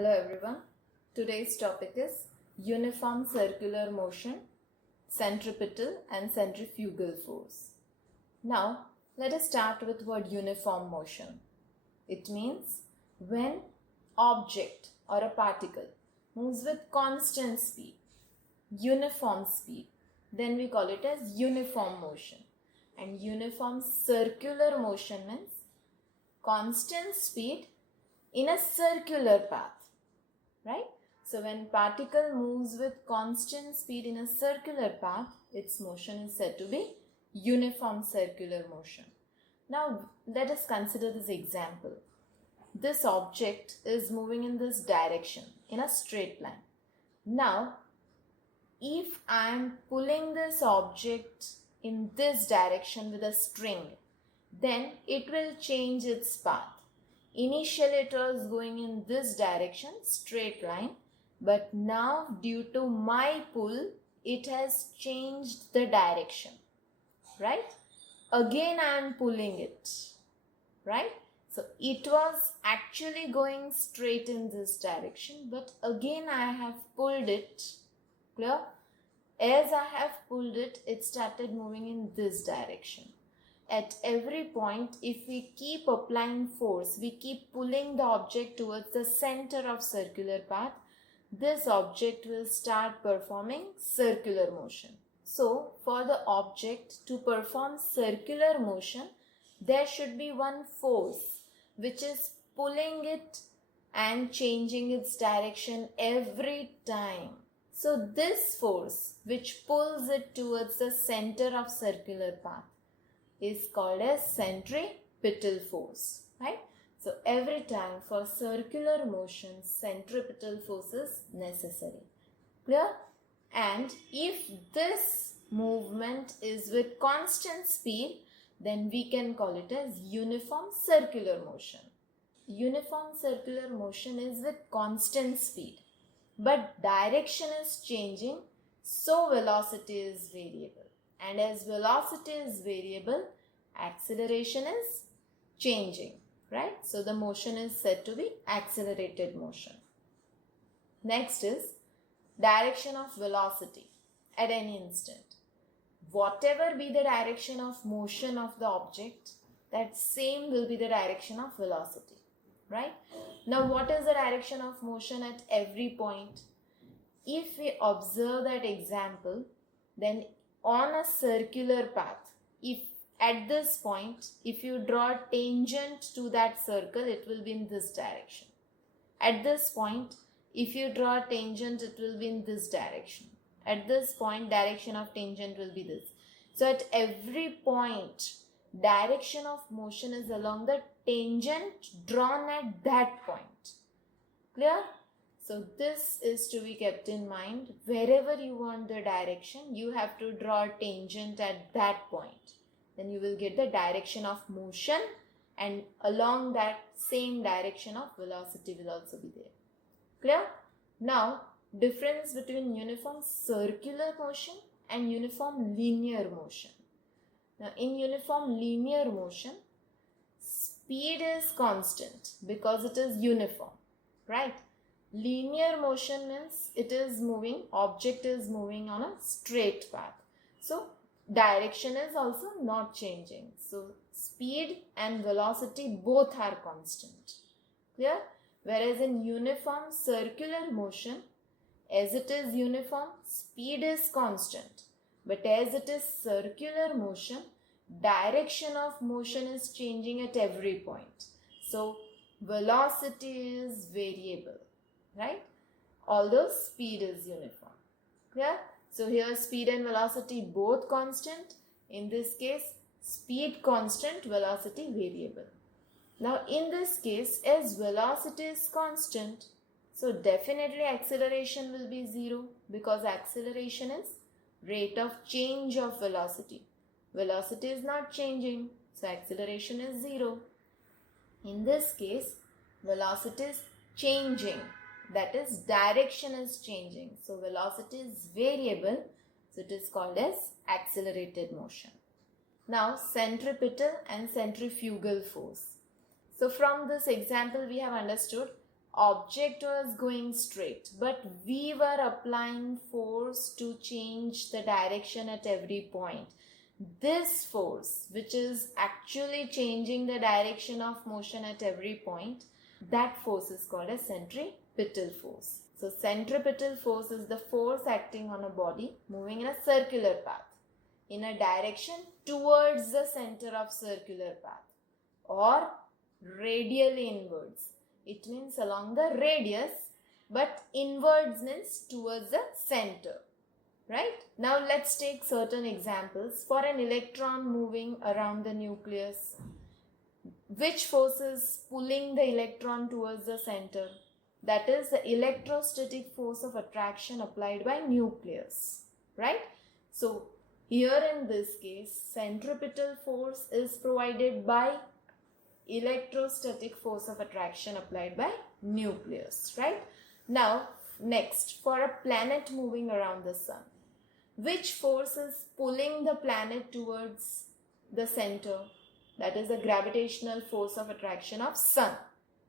Hello everyone. Today's topic is uniform circular motion, centripetal and centrifugal force. Now, let us start with what uniform motion. It means when object or a particle moves with constant speed, uniform speed, then we call it as uniform motion. And uniform circular motion means constant speed in a circular path. Right? So when particle moves with constant speed in a circular path, its motion is said to be uniform circular motion. Now let us consider this example. This object is moving in this direction in a straight line. Now if I am pulling this object in this direction with a string, then it will change its path. Initially it was going in this direction, straight line, but now due to my pull, it has changed the direction, right? Again I am pulling it, right? So it was actually going straight in this direction, but again I have pulled it, clear? As I have pulled it, it started moving in this direction. At every point, if we keep applying force, we keep pulling the object towards the center of circular path, this object will start performing circular motion. So, for the object to perform circular motion, there should be one force which is pulling it and changing its direction every time. So, this force which pulls it towards the center of circular path is called as centripetal force, right? So every time for circular motion, centripetal force is necessary. Clear? And if this movement is with constant speed, then we can call it as uniform circular motion. Uniform circular motion is with constant speed, but direction is changing, so velocity is variable. And as velocity is variable, acceleration is changing, right? So the motion is said to be accelerated motion. Next is direction of velocity at any instant. Whatever be the direction of motion of the object, that same will be the direction of velocity, right? Now what is the direction of motion at every point? If we observe that example, then on a circular path, if at this point, if you draw a tangent to that circle, it will be in this direction. At this point, if you draw a tangent, it will be in this direction. At this point, direction of tangent will be this. So at every point, direction of motion is along the tangent drawn at that point. Clear? So this is to be kept in mind. Wherever you want the direction, you have to draw a tangent at that point. Then you will get the direction of motion, and along that same direction of velocity will also be there. Clear? Now, difference between uniform circular motion and uniform linear motion. Now, in uniform linear motion, speed is constant because it is uniform, right? Linear motion means it is moving, object is moving on a straight path. So direction is also not changing. So speed and velocity both are constant. Clear? Whereas in uniform circular motion, as it is uniform, speed is constant. But as it is circular motion, direction of motion is changing at every point. So velocity is variable, right? Although speed is uniform. Clear? So here speed and velocity both constant. In this case, speed constant, velocity variable. Now in this case, as velocity is constant, so definitely acceleration will be 0 because acceleration is rate of change of velocity. Velocity is not changing, so acceleration is 0. In this case, velocity is changing. That is, direction is changing. So velocity is variable. So it is called as accelerated motion. Now centripetal and centrifugal force. So from this example we have understood object was going straight, but we were applying force to change the direction at every point. This force, which is actually changing the direction of motion at every point, that force is called a centripetal force. So centripetal force is the force acting on a body moving in a circular path in a direction towards the center of circular path or radially inwards. It means along the radius, but inwards means towards the center. Right? Now let's take certain examples. For an electron moving around the nucleus, which force is pulling the electron towards the center? That is the electrostatic force of attraction applied by nucleus. Right? So here in this case, centripetal force is provided by electrostatic force of attraction applied by nucleus. Right? Now next, for a planet moving around the sun, which force is pulling the planet towards the center? That is the gravitational force of attraction of sun,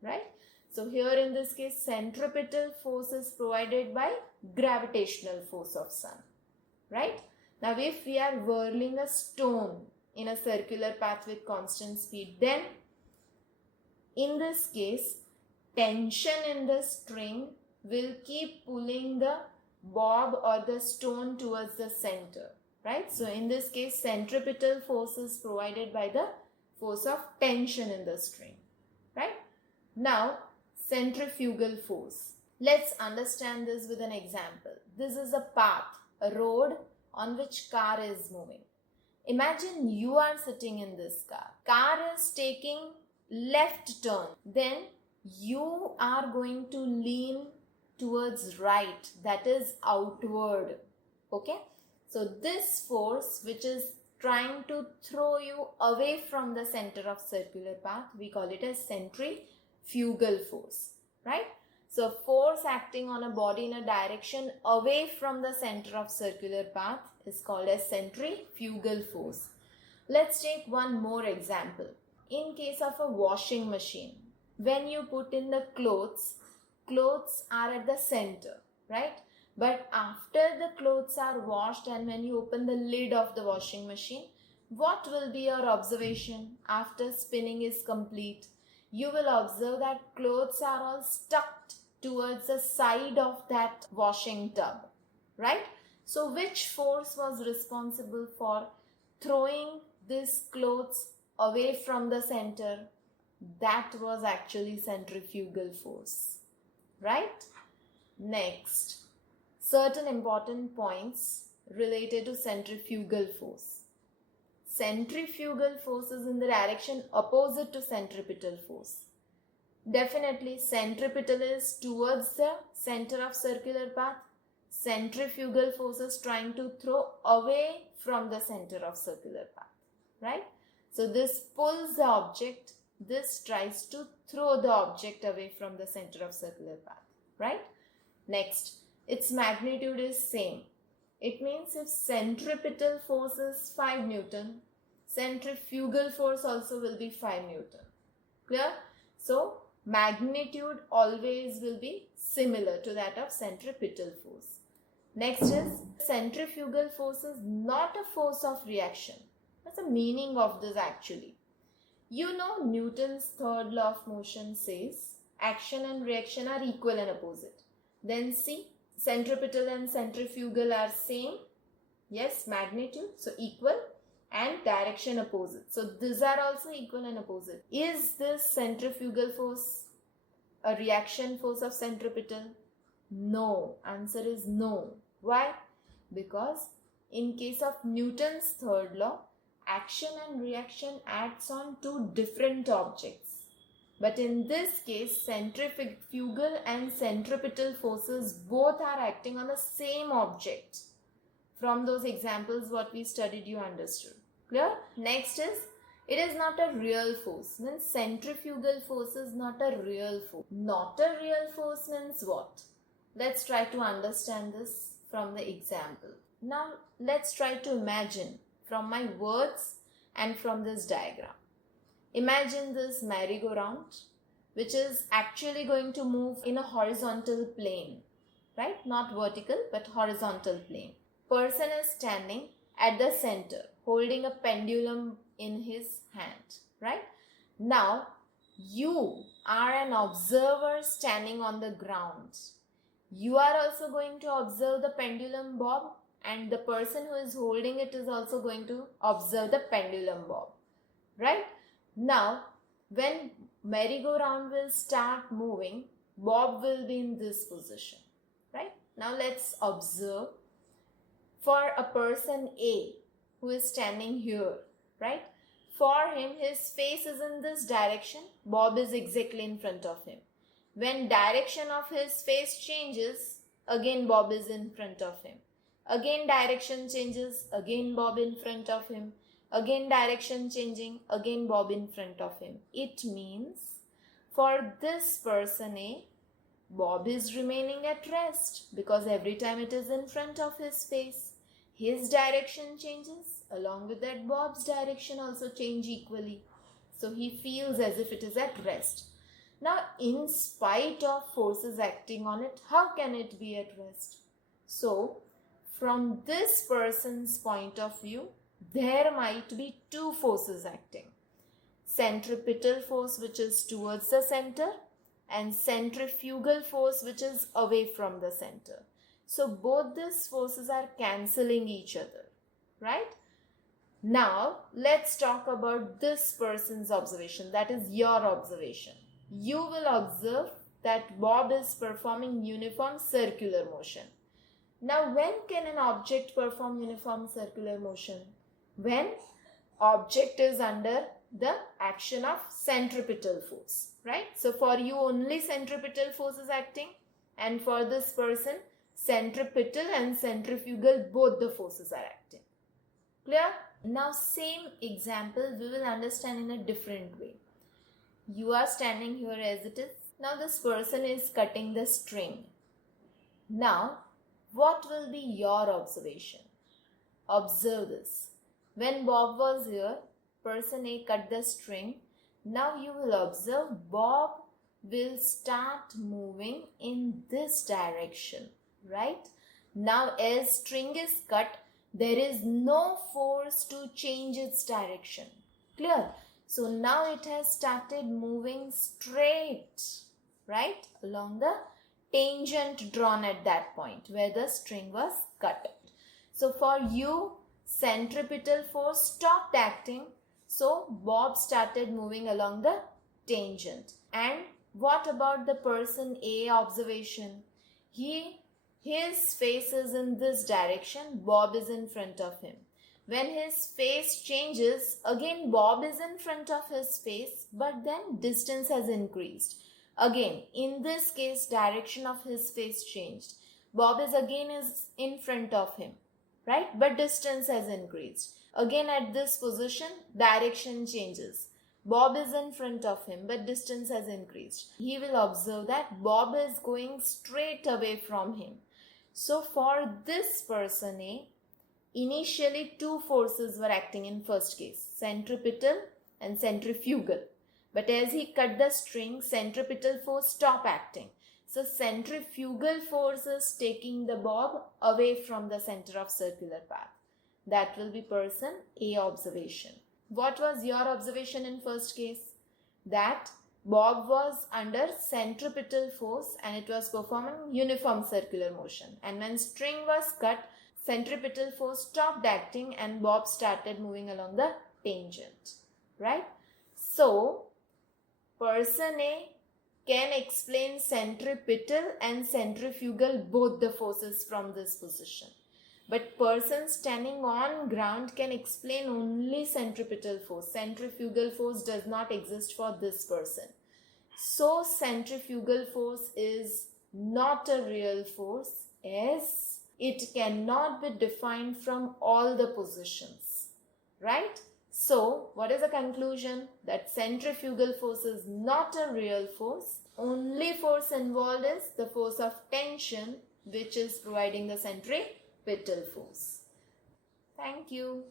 right? So here in this case, centripetal force is provided by gravitational force of sun, right? Now if we are whirling a stone in a circular path with constant speed, then in this case, tension in the string will keep pulling the bob or the stone towards the center, right? So in this case, centripetal force is provided by the force of tension in the string, right? Now centrifugal force. Let's understand this with an example. This is a path, a road on which car is moving. Imagine you are sitting in this car. Car is taking left turn. Then you are going to lean towards right, that is outward. Okay, so this force which is trying to throw you away from the center of circular path, we call it as centrifugal force, right? So force acting on a body in a direction away from the center of circular path is called as centrifugal force. Let's take one more example. In case of a washing machine, when you put in the clothes are at the center, right? But after the clothes are washed and when you open the lid of the washing machine, what will be your observation after spinning is complete? You will observe that clothes are all stuck towards the side of that washing tub, right? So which force was responsible for throwing these clothes away from the center? That was actually centrifugal force. Right? Next, certain important points related to centrifugal force. Centrifugal force is in the direction opposite to centripetal force. Definitely, centripetal is towards the center of circular path. Centrifugal force is trying to throw away from the center of circular path. Right? So this pulls the object. This tries to throw the object away from the center of circular path, right? Next, its magnitude is same. It means if centripetal force is 5 Newton, centrifugal force also will be 5 Newton. Clear? So, magnitude always will be similar to that of centripetal force. Next is, centrifugal force is not a force of reaction. What's the meaning of this actually? You know Newton's third law of motion says action and reaction are equal and opposite. Then see, centripetal and centrifugal are same. Yes, magnitude, so equal, and direction opposite. So these are also equal and opposite. Is this centrifugal force a reaction force of centripetal? No. Answer is no. Why? Because in case of Newton's third law, action and reaction acts on two different objects. But in this case, centrifugal and centripetal forces both are acting on the same object. From those examples what we studied, you understood. Clear? Next is, it is not a real force. Means centrifugal force is not a real force. Not a real force means what? Let's try to understand this from the example. Now let's try to imagine from my words and from this diagram. Imagine this merry-go-round which is actually going to move in a horizontal plane, right? Not vertical, but horizontal plane. Person is standing at the center, holding a pendulum in his hand, right? Now, you are an observer standing on the ground. You are also going to observe the pendulum bob, and the person who is holding it is also going to observe the pendulum bob, right? Now, when merry-go-round will start moving, bob will be in this position, right? Now let's observe for a person A who is standing here, right? For him, his face is in this direction, bob is exactly in front of him. When direction of his face changes, again bob is in front of him. Again direction changes, again bob in front of him. Again direction changing, again bob in front of him. It means for this person A, bob is remaining at rest because every time it is in front of his face. His direction changes, along with that bob's direction also change equally. So he feels as if it is at rest. Now, in spite of forces acting on it, how can it be at rest? So, from this person's point of view, there might be two forces acting. Centripetal force, which is towards the center, and centrifugal force, which is away from the center. So, both these forces are cancelling each other, right? Now, let's talk about this person's observation, that is your observation. You will observe that bob is performing uniform circular motion. Now, when can an object perform uniform circular motion? When object is under the action of centripetal force, right? So, for you only centripetal force is acting, and for this person, centripetal and centrifugal, both the forces are acting. Clear? Now, same example we will understand in a different way. You are standing here as it is. Now this person is cutting the string. Now, what will be your observation? Observe this. When bob was here, person A cut the string. Now you will observe bob will start moving in this direction, right? Now as string is cut, there is no force to change its direction. Clear? So now it has started moving straight, right, along the tangent drawn at that point where the string was cut. So for you, centripetal force stopped acting. So bob started moving along the tangent. And what about the person A observation? His face is in this direction, bob is in front of him. When his face changes, again bob is in front of his face, but then distance has increased. Again, in this case, direction of his face changed. Bob is in front of him, right? But distance has increased. Again at this position, direction changes. Bob is in front of him, but distance has increased. He will observe that bob is going straight away from him. So for this person A, initially two forces were acting in first case, centripetal and centrifugal. But as he cut the string, centripetal force stopped acting. So centrifugal force is taking the bob away from the center of circular path. That will be person A observation. What was your observation in first case? That bob was under centripetal force and it was performing uniform circular motion. And when string was cut, centripetal force stopped acting and bob started moving along the tangent, right? So, person A can explain centripetal and centrifugal, both the forces from this position. But person standing on ground can explain only centripetal force. Centrifugal force does not exist for this person. So, centrifugal force is not a real force as it cannot be defined from all the positions, right? So, what is the conclusion? That centrifugal force is not a real force. Only force involved is the force of tension, which is providing the centripetal force. Thank you.